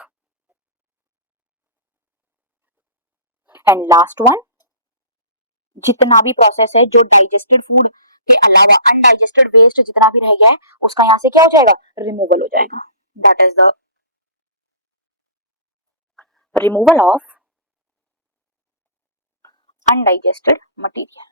And last one, जितना भी प्रोसेस है जो डाइजेस्टेड फूड के अलावा अनडाइजेस्टेड वेस्ट जितना भी रह गया है उसका यहाँ से क्या हो जाएगा, रिमूवल हो जाएगा। That is the removal of undigested material.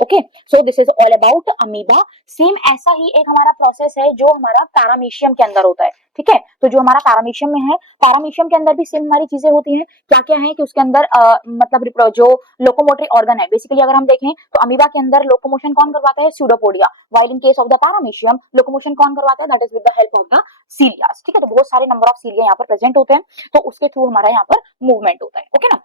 Okay, so this is all about amoeba. Same ऐसा ही एक हमारा प्रोसेस है जो हमारा पैरामीशियम के अंदर होता है, ठीक है। तो जो हमारा पैरामीशियम में है, पैरामीशियम के अंदर भी सेम हमारी चीजें होती हैं। क्या क्या है कि उसके अंदर मतलब जो लोकोमोटरी ऑर्गन है, बेसिकली अगर हम देखें तो अमीबा के अंदर लोकोमोशन कौन करवाता है, pseudopodia, while in case of the paramecium locomotion कौन करवाता है, that is with the help of the सीलियास, ठीक है। तो बहुत सारे नंबर ऑफ सीलिया यहाँ पर प्रेजेंट होते हैं, तो उसके थ्रू हमारा यहाँ पर मूवमेंट होता है, ओके ना।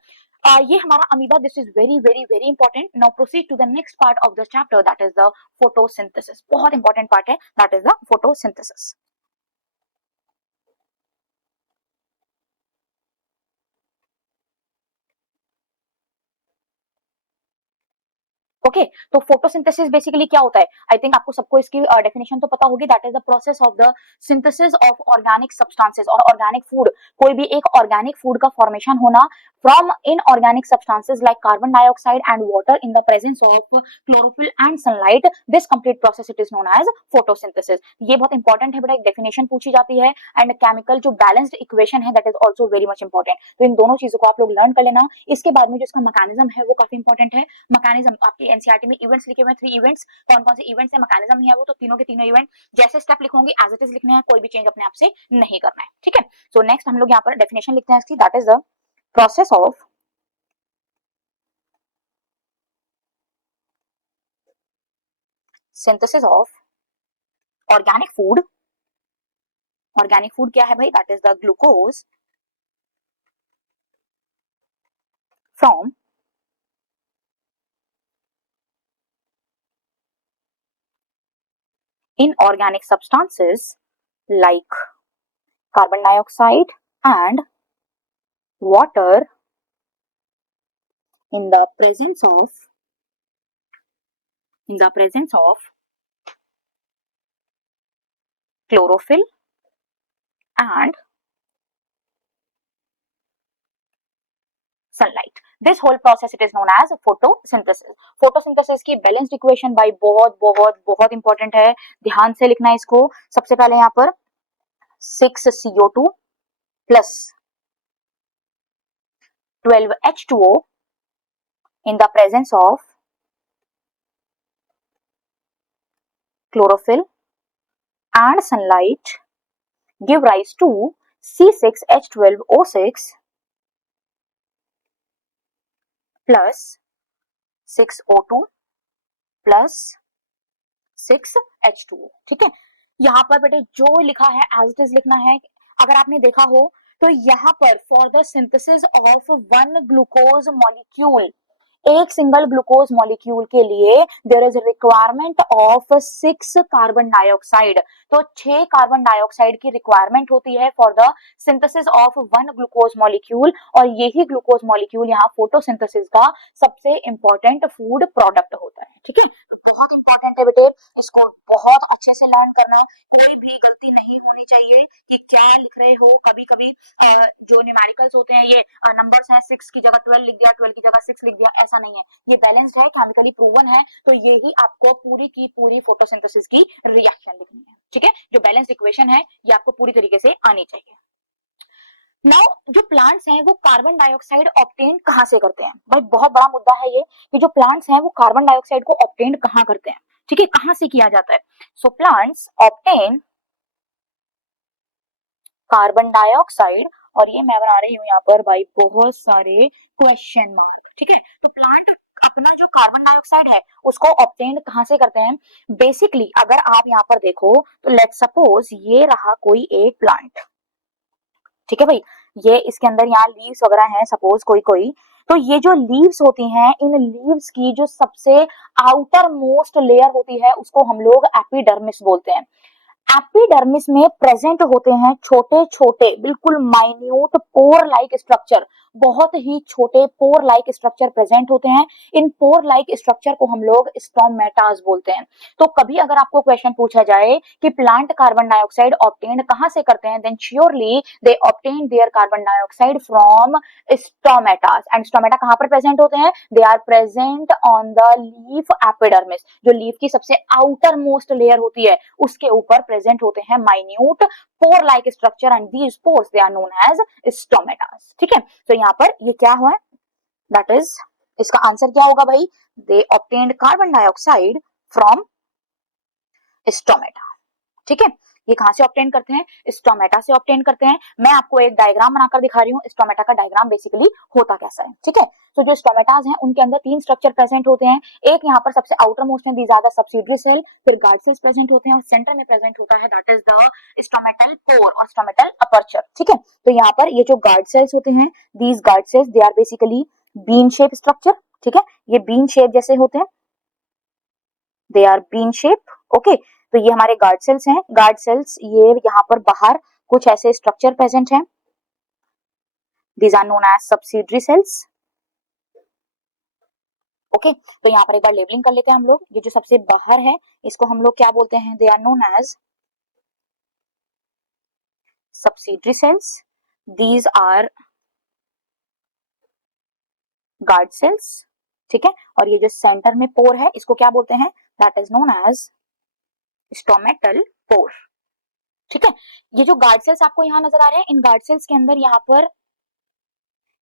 ये हमारा amoeba, this is very very very important. Now proceed to the next part of the chapter, that is the photosynthesis. बहुत इंपॉर्टेंट पार्ट है, that is the photosynthesis. Okay, तो फोटोसिंथेसिस बेसिकली क्या होता है, आई थिंक आपको सबको इसकी डेफिनेशन तो पता होगी, that is the process of the synthesis of organic substances और ऑर्गेनिक फूड। कोई भी एक ऑर्गेनिक फूड का फॉर्मेशन होना from inorganic substances like carbon dioxide and water in the presence of chlorophyll and sunlight, this complete process it is known as photosynthesis. ये बहुत इंपॉर्टेंट है बेटा, एक डेफिनेशन पूछी जाती है। एंड केमिकल जो बैलेंस्ड इक्वेशन है, that is also very much important. तो इन दोनों चीजों को आप लोग लर्न कर लेना। इसके बाद में जो इसका मैकेनिज्म है वो काफी इंपॉर्टेंट है। मैकेनिज्म आपके एनसीईआरटी में इवेंट्स लिखे हुए हैं, 3 इवेंट्स। कौन कौन से इवेंट्स है, मैकेनिज्म ही है वो, तो तीनों के तीनों इवेंट जैसे स्टेप लिखोगे एज इट इज लिखने हैं, कोई भी चेंज अपने आप से नहीं करना है, ठीक है। सो नेक्स्ट हम लोग यहाँ पर डेफिनेशन लिखते हैं इसकी, that is the process of synthesis of organic food. Organic food क्या है भाई, that is the glucose from inorganic substances like carbon dioxide and water in the presence of chlorophyll and sunlight. This whole process it is known as photosynthesis. photosynthesis की बैलेंस्ड इक्वेशन भाई बहुत बहुत बहुत इंपॉर्टेंट है, ध्यान से लिखना है इसको। सबसे पहले यहाँ पर 6CO2 plus 12H2O in the presence of chlorophyll and sunlight give rise to C6H12O6 plus 6O2 plus 6H2O, ठीक है। यहाँ पर बेटे जो लिखा है एज इट इज लिखना है। अगर आपने देखा हो तो यहाँ पर for the synthesis of one glucose molecule, एक सिंगल ग्लूकोज मॉलिक्यूल के लिए there is requirement of 6 carbon dioxide. तो 6 कार्बन डाइऑक्साइड की रिक्वायरमेंट होती है for the synthesis of one glucose molecule, और यही ग्लूकोज मॉलिक्यूल यहाँ फोटोसिंथेसिस का सबसे इंपॉर्टेंट फूड प्रोडक्ट होता है, ठीक है। बहुत इंपॉर्टेंट है बेटे, इसको बहुत अच्छे से लर्न करना। कोई भी गलती नहीं होनी चाहिए कि क्या लिख रहे हो। कभी कभी जो न्यूमेरिकल्स होते हैं, ये नंबर्स हैं, 6 की जगह 12 लिख दिया, 12 की जगह 6 लिख दिया, ऐसा नहीं है। ये बैलेंस्ड है, केमिकली प्रूवन है, तो यही आपको पूरी की पूरी फोटोसिंथेसिस की रिएक्शन लिखनी है, ठीक है। जो बैलेंस्ड इक्वेशन है ये आपको पूरी तरीके से आनी चाहिए। नाउ जो प्लांट्स हैं वो कार्बन डाइऑक्साइड ऑब्टेन कहाँ से करते हैं भाई, बहुत बड़ा मुद्दा है ये कि जो प्लांट्स हैं वो कार्बन डाइऑक्साइड को ऑब्टेन कहाँ करते हैं, ठीक है, कहाँ से किया जाता है। So plants obtain carbon dioxide, और ये मैं बना रही हूँ यहाँ पर भाई बहुत सारे क्वेश्चन मार्क, ठीक है। तो प्लांट अपना जो कार्बन डाइऑक्साइड है उसको ऑब्टेन कहाँ से करते हैं। बेसिकली अगर आप यहाँ पर देखो तो लेट्स सपोज ये रहा कोई एक प्लांट, ठीक है भाई, ये इसके अंदर यहाँ लीव्स वगैरह हैं सपोज कोई कोई, तो ये जो लीव्स होती हैं, इन लीव्स की जो सबसे आउटर मोस्ट लेयर होती है उसको हम लोग एपिडर्मिस बोलते हैं। एपिडर्मिस में प्रेजेंट होते हैं छोटे छोटे बिल्कुल माइन्यूट पोर लाइक स्ट्रक्चर, बहुत ही छोटे पोर लाइक स्ट्रक्चर प्रेजेंट होते हैं। इन पोर लाइक स्ट्रक्चर को हम लोग स्टोमेटास बोलते हैं। तो कभी अगर आपको क्वेश्चन पूछा जाए कि प्लांट कार्बन डाइऑक्साइड ऑब्टेन कहां से करते हैं, then surely they obtain their carbon dioxide from stomatas. And stomata कहां पर प्रेजेंट होते हैं, they are present on the leaf epidermis, जो लीफ की सबसे आउटर मोस्ट लेयर होती है उसके ऊपर प्रेजेंट होते हैं minute pore like structure, and these pores they are known as stomatas, ठीक है। तो यहाँ पर ये क्या हुआ, दैट इज इसका आंसर क्या होगा भाई? They obtained carbon dioxide from stomata. ठीक है, ये कहां से ऑब्टेन करते हैं? स्टोमेटा से ऑब्टेन करते हैं। मैं आपको एक डायग्राम बनाकर दिखा रही हूँ, स्टोमेटा का डायग्राम बेसिकली होता कैसा है। ठीक है, तो जो स्टोमेटाज हैं उनके अंदर तीन स्ट्रक्चर प्रेजेंट होते हैं। एक यहाँ पर सबसे आउटर मोस्ट में these are the subsidiary cell, फिर गार्ड सेल्स प्रेजेंट होते हैं और सेंटर में प्रेजेंट होता है that is the stomatal pore और स्टोमेटल अपर्चर। ठीक है, तो यहाँ पर ये जो गार्ड सेल्स होते हैं, these guard cells they are basically bean shape structure. ठीक है, ये बीन शेप जैसे होते हैं, they are bean shape. Okay, तो ये हमारे गार्ड सेल्स हैं। गार्ड सेल्स ये यहाँ पर बाहर कुछ ऐसे स्ट्रक्चर प्रेजेंट हैं, these are known as subsidiary cells. Okay, तो यहाँ पर एक बार लेबलिंग कर लेते हैं हम लोग। ये जो सबसे बाहर है इसको हम लोग क्या बोलते हैं? They are known as subsidiary cells, these are guard cells. ठीक है, और ये जो सेंटर में पोर है इसको क्या बोलते हैं? That is known as stomatal pore. ठीक है, ये जो गार्ड सेल्स आपको यहाँ नजर आ रहे हैं, इन गार्ड सेल्स के अंदर यहाँ पर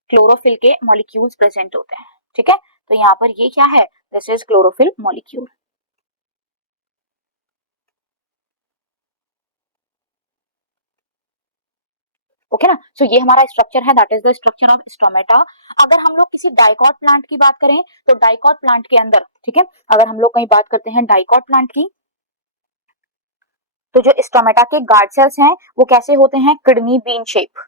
क्लोरोफिल के मॉलिक्यूल्स प्रेजेंट होते हैं। ठीक है, तो यहाँ पर ये क्या है? This is chlorophyll molecule. Okay ना, सो ये हमारा स्ट्रक्चर है, that is the structure of stomata. अगर हम लोग किसी डाइकॉट प्लांट की बात करें तो डाइकॉट प्लांट के अंदर, ठीक है, अगर हम लोग कहीं बात करते हैं डाइकॉट प्लांट की, तो जो स्टोमेटा के गार्ड सेल्स हैं वो कैसे होते हैं? Kidney bean shape.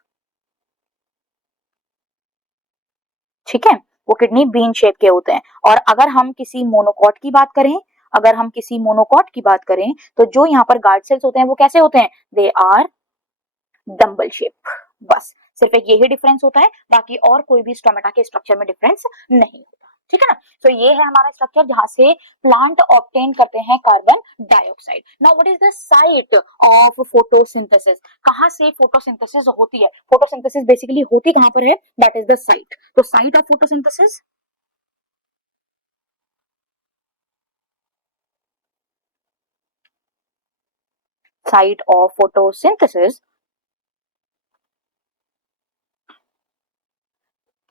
ठीक है, वो किडनी बीन शेप के होते हैं। और अगर हम किसी मोनोकॉट की बात करें, अगर हम किसी मोनोकॉट की बात करें तो जो यहाँ पर गार्ड सेल्स होते हैं वो कैसे होते हैं? They are dumbbell shape. बस सिर्फ एक यही डिफरेंस होता है, बाकी और कोई भी स्टोमेटा के स्ट्रक्चर में डिफरेंस नहीं होता। ठीक है ना, तो ये है हमारा स्ट्रक्चर जहां से प्लांट ऑब्टेन करते हैं carbon dioxide. Now what is the site of photosynthesis? कहां से फोटोसिंथेसिस होती है? फोटोसिंथेसिस बेसिकली होती कहां पर है? That is the site. तो site of photosynthesis, site of photosynthesis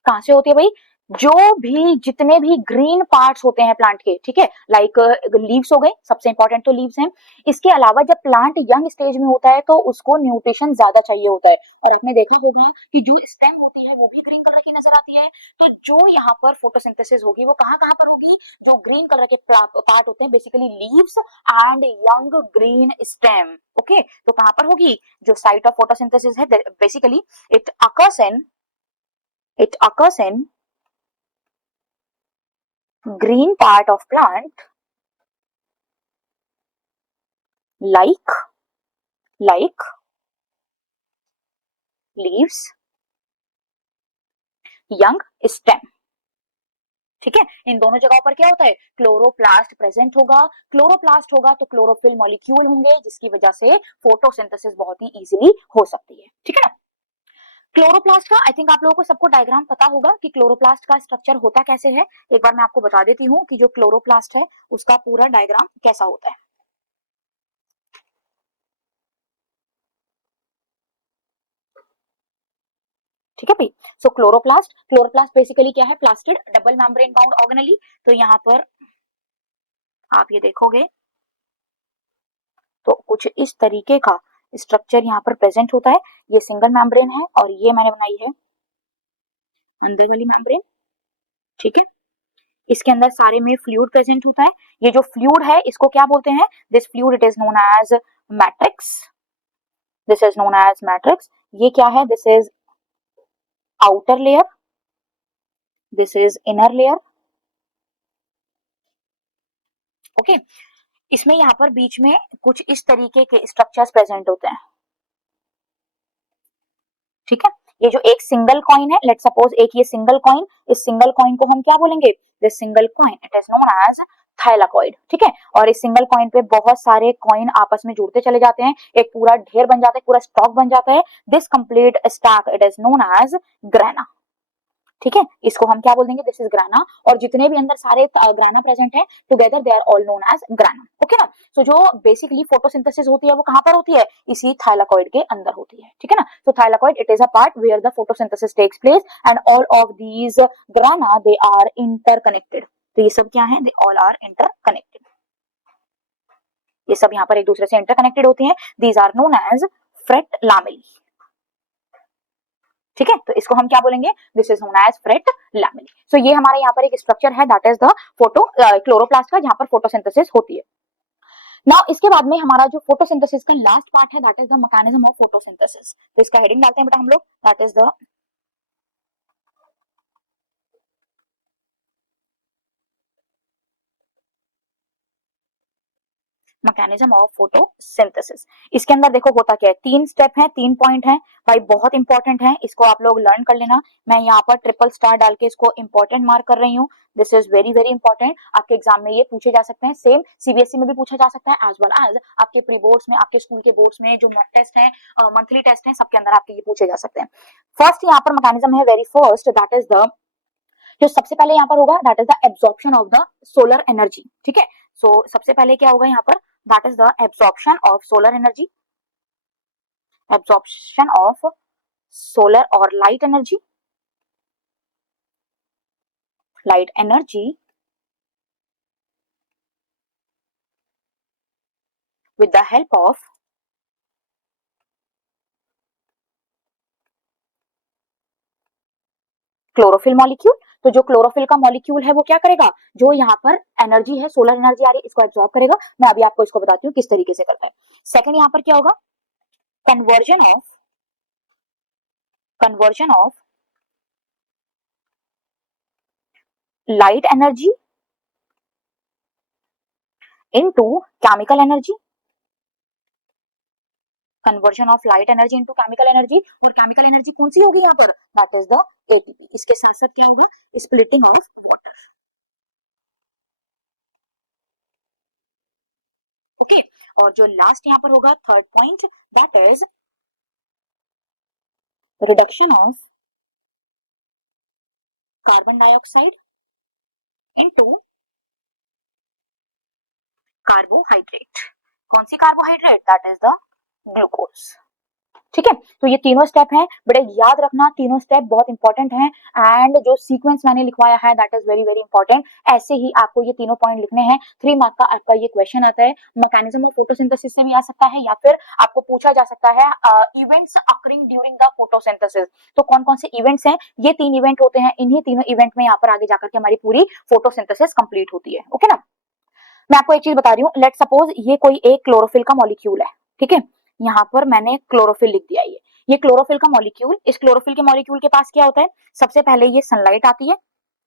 कहां से होती है भाई? जो भी जितने भी ग्रीन पार्ट्स होते हैं प्लांट के, ठीक है, लाइक लीव्स हो गए, सबसे इंपॉर्टेंट तो लीव्स हैं। इसके अलावा जब प्लांट यंग स्टेज में होता है तो उसको न्यूट्रिशन ज्यादा चाहिए होता है, और आपने देखा होगा कि जो स्टेम होती है वो भी ग्रीन कलर की नजर आती है। तो जो यहाँ पर फोटोसिंथेसिस होगी वो कहाँ कहाँ पर होगी? जो ग्रीन कलर के पार्ट होते हैं basically leaves and young green stem. Okay, तो कहाँ पर होगी? जो साइट ऑफ फोटोसिंथेसिस है basically it occurs in green part of plant like leaves, young stem। ठीक है, इन दोनों जगहों पर क्या होता है? क्लोरोप्लास्ट प्रेजेंट होगा। क्लोरोप्लास्ट होगा तो क्लोरोफिल मॉलिक्यूल होंगे जिसकी वजह से फोटोसिंथेसिस बहुत ही इजीली हो सकती है। ठीक है ना, क्लोरोप्लास्ट का आई थिंक आप लोगों को सबको डायग्राम पता होगा कि क्लोरोप्लास्ट का स्ट्रक्चर होता कैसे है। एक बार मैं आपको बता देती हूँ कि जो क्लोरोप्लास्ट है उसका पूरा डायग्राम कैसा होता है। ठीक है भाई, सो क्लोरोप्लास्ट बेसिकली क्या है? Plastid double membrane bound organelle. तो यहाँ पर आप ये देखोगे तो कुछ इस तरीके का स्ट्रक्चर यहाँ पर प्रेजेंट होता है। ये सिंगल मेम्ब्रेन है और ये मैंने बनाई है अंदर वाली मेम्ब्रेन। ठीक है, इसके अंदर सारे में फ्लूइड प्रेजेंट होता है। ये जो फ्लूइड है इसको क्या बोलते हैं? This fluid it is known as matrix. This is known as matrix. ये क्या है? This is outer layer, this is inner layer. Okay, इसमें यहाँ पर बीच में कुछ इस तरीके के स्ट्रक्चर्स प्रेजेंट होते हैं। ठीक है, ये जो एक सिंगल कॉइन है, लेट सपोज एक ये सिंगल कॉइन, इस सिंगल कॉइन को हम क्या बोलेंगे? This single coin it is known as thylakoid. ठीक है, और इस सिंगल कॉइन पे बहुत सारे कॉइन आपस में जुड़ते चले जाते हैं, एक पूरा ढेर बन जाता है, पूरा स्टॉक बन जाता है। This complete stack it is known as grana. ठीक है, इसको हम क्या बोल देंगे, दिस इज ग्राना, और जितने भी अंदर सारे ग्राना प्रेजेंट है together they are all known as grana. Okay ना। सो जो बेसिकली फोटोसिंथेसिस होती है वो कहां पर होती है, इसी थाइलाकॉइड के अंदर होती है। ठीक है ना। तो thylakoid it is a part where the photosynthesis takes place and all of these grana they are interconnected. तो ये सब क्या है, दे ऑल आर इंटरकनेक्टेड, ये सब यहाँ पर एक दूसरे से इंटरकनेक्टेड होती हैं। These are known as fret lamellae. ठीक है, तो इसको हम क्या बोलेंगे, this is known as fret lamellae. So ये हमारे यहाँ पर एक स्ट्रक्चर है that is the photo chloroplast का, जहां पर फोटोसिंथेसिस होती है। नाउ इसके बाद में हमारा जो फोटोसिंथेसिस का लास्ट पार्ट है that is the mechanism of photosynthesis. तो इसका हेडिंग डालते हैं बेटा हम लोग, that is the mechanism of photosynthesis. इसके अंदर देखो होता क्या है, 3 स्टेप है, 3 पॉइंट है भाई, बहुत इंपॉर्टेंट है, इसको आप लोग लर्न कर लेना। मैं यहाँ पर ट्रिपल स्टार डाल के इसको इंपॉर्टेंट मार्क कर रही हूँ। This is very very important, आपके एग्जाम में ये पूछे जा सकते हैं, सेम सीबीएसई में भी पूछा जा सकता है एज वेल एज आपके प्री बोर्ड्स में, आपके स्कूल के बोर्ड्स में जो मॉक टेस्ट है, मंथली टेस्ट है, सबके अंदर आपके ये पूछे जा सकते हैं। फर्स्ट यहाँ पर मैकेनिज्म है very first, that is the, जो सबसे पहले यहाँ पर होगा that is the absorption of the solar energy. ठीक है, सो सबसे पहले क्या होगा यहाँ पर, that is the absorption of solar energy, absorption of solar और light energy, light energy with the help of chlorophyll molecule. तो जो क्लोरोफिल का मॉलिक्यूल है वो क्या करेगा, जो यहाँ पर एनर्जी है, सोलर एनर्जी आ रही है, इसको एब्जॉर्ब करेगा। मैं अभी आपको इसको बताती हूँ किस तरीके से करता है। सेकंड यहाँ पर क्या होगा, conversion of light energy into chemical energy, conversion of light energy into chemical energy. और केमिकल एनर्जी कौन सी होगी यहाँ पर, दैट इज द एटीपी। इसके साथ साथ क्या होगा, स्प्लिटिंग ऑफ वाटर। ओके, और जो लास्ट यहाँ पर होगा third point, that is reduction of carbon dioxide into carbohydrate. कौन सी carbohydrate, that is the glucose. ठीक है, तो ये तीनों स्टेप हैं, बड़े याद रखना, तीनों स्टेप बहुत इंपॉर्टेंट हैं। एंड जो सीक्वेंस मैंने लिखवाया है that is very very important. ऐसे ही आपको ये तीनों पॉइंट लिखने हैं। 3 मार्क का आपका ये क्वेश्चन आता है, मैकेनिज्म ऑफ फोटोसिंथेसिस से भी आ सकता है, या फिर आपको पूछा जा सकता है events occurring during the photosynthesis. तो कौन कौन से इवेंट्स हैं, ये 3 इवेंट होते हैं, इन्हीं तीनों इवेंट में यहाँ पर आगे जाकर के हमारी पूरी फोटोसिंथेसिस कंप्लीट होती है। ओके ना। मैं आपको एक चीज बता रही हूँ, लेट सपोज ये कोई एक क्लोरोफिल का मॉलिक्यूल है। ठीक है, यहाँ पर मैंने क्लोरोफिल लिख दिया, ये क्लोरोफिल का मॉलिक्यूल, इस क्लोरोफिल के मॉलिक्यूल के पास क्या होता है, सबसे पहले ये सनलाइट आती है।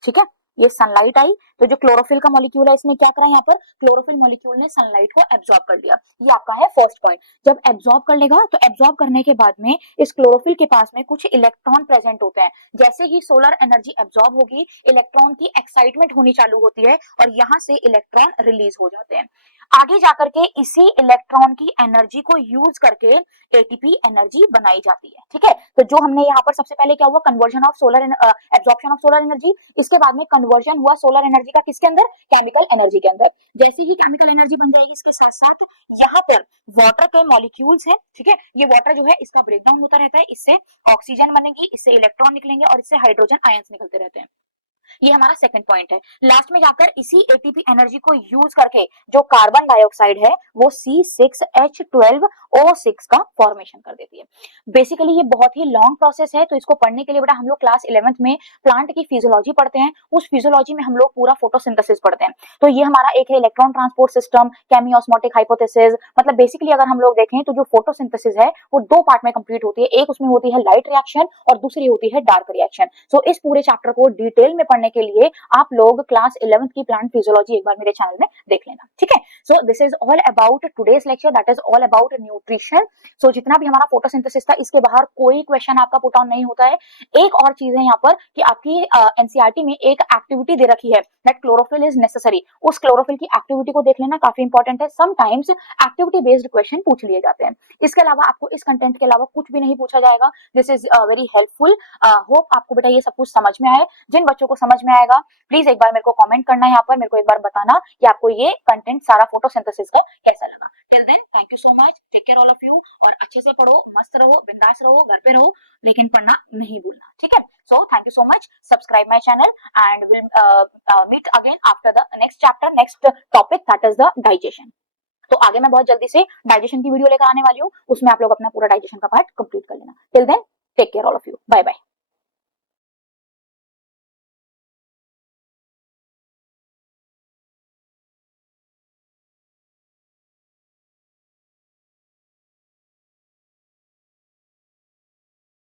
ठीक है, ये सनलाइट आई, तो जो क्लोरोफिल का मॉलिक्यूल है इसने क्या करा, यहाँ पर क्लोरोफिल मॉलिक्यूल ने सनलाइट को एब्जॉर्ब कर लिया। ये आपका है फर्स्ट पॉइंट। जब एब्जॉर्ब कर लेगा तो एब्जॉर्ब करने के बाद में इस क्लोरोफिल के पास में कुछ इलेक्ट्रॉन प्रेजेंट होते हैं। जैसे ही सोलर एनर्जी एब्जॉर्ब होगी, इलेक्ट्रॉन की एक्साइटमेंट होनी चालू होती है और यहाँ से इलेक्ट्रॉन रिलीज हो जाते हैं। आगे जाकर के इसी इलेक्ट्रॉन की एनर्जी को यूज करके एटीपी एनर्जी बनाई जाती है। ठीक है, तो जो हमने यहाँ पर सबसे पहले क्या हुआ, conversion of solar, absorption of solar energy, इसके बाद में कन्वर्जन हुआ सोलर एनर्जी का किसके अंदर, केमिकल एनर्जी के अंदर। जैसे ही केमिकल एनर्जी बन जाएगी, इसके साथ साथ यहाँ पर वाटर के मॉलिक्यूल्स हैं। ठीक है, ये वाटर जो है इसका ब्रेकडाउन होता रहता है, इससे ऑक्सीजन बनेगी, इससे इलेक्ट्रॉन निकलेंगे और इससे हाइड्रोजन आयंस निकलते रहते हैं। ये हमारा सेकंड पॉइंट है। लास्ट में जाकर इसी एटीपी एनर्जी को यूज करके जो कार्बन डाइऑक्साइड है वो C6H12O6 का फॉर्मेशन कर देती है। बेसिकली ये बहुत ही लॉन्ग प्रोसेस है, तो इसको पढ़ने के लिए बेटा हम लोग क्लास 11th में प्लांट की फिजियोलॉजी पढ़ते हैं, उस फिजियोलॉजी में हम लोग पूरा फोटोसिंथेसिस पढ़ते हैं। तो ये हमारा एक है इलेक्ट्रॉन ट्रांसपोर्ट सिस्टम, केमियोस्मोटिक हाइपोथेसिस। मतलब बेसिकली अगर हम लोग देखें तो जो फोटोसिंथेसिस है वो 2 पार्ट में कंप्लीट होती है, एक उसमें होती है लाइट रिएक्शन और दूसरी होती है डार्क रिएक्शन। सो इस पूरे चैप्टर को डिटेल में पढ़ने के लिए आप लोग क्लास 11th की प्लांट फिजियोलॉजी एक बार मेरे चैनल में देख लेना। ठीक है, so this is all about today's lecture, that is all about newton nutrition. So जितना भी हमारा फोटोसिंथेसिस था, इसके बाहर कोई क्वेश्चन आपका पुट ऑन नहीं होता है। एक और चीज है यहाँ पर कि आपकी एनसीईआरटी में एक एक्टिविटी दे रखी है दैट क्लोरोफिल इज नेसेसरी। उस क्लोरोफिल की एक्टिविटी को देख लेना काफी इंपॉर्टेंट है। समटाइम्स एक्टिविटी बेस्ड क्वेश्चन पूछ लिए जाते हैं। इसके अलावा आपको इस कंटेंट के अलावा कुछ भी नहीं पूछा जाएगा। This is very helpful. Hope आपको बेटा ये सब कुछ समझ में आए। जिन बच्चों को समझ में आएगा प्लीज एक बार मेरे को कमेंट करना है, यहाँ पर मेरे को एक बार बताना कि आपको ये कंटेंट सारा फोटोसिंथेसिस का कैसा लगा। Till then thank you so much, take care all of you, और अच्छे से पढ़ो, मस्त रहो, बिंदास रहो, घर पे रहो, लेकिन पढ़ना नहीं भूलना, ठीक है। So thank you so much, subscribe my channel and will meet again after the next chapter, next topic that is the digestion. तो आगे मैं बहुत जल्दी से डाइजेशन की वीडियो लेकर आने वाली हूँ, उसमें आप लोग अपना पूरा डाइजेशन का पार्ट कंप्लीट कर लेना। Till then take care all of you, bye bye.